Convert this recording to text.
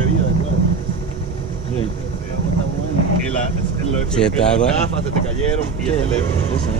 tulería después. Sí. El agua está buena. Sí, está las bueno. gafas se te cayeron y Sí, el teléfono. eso.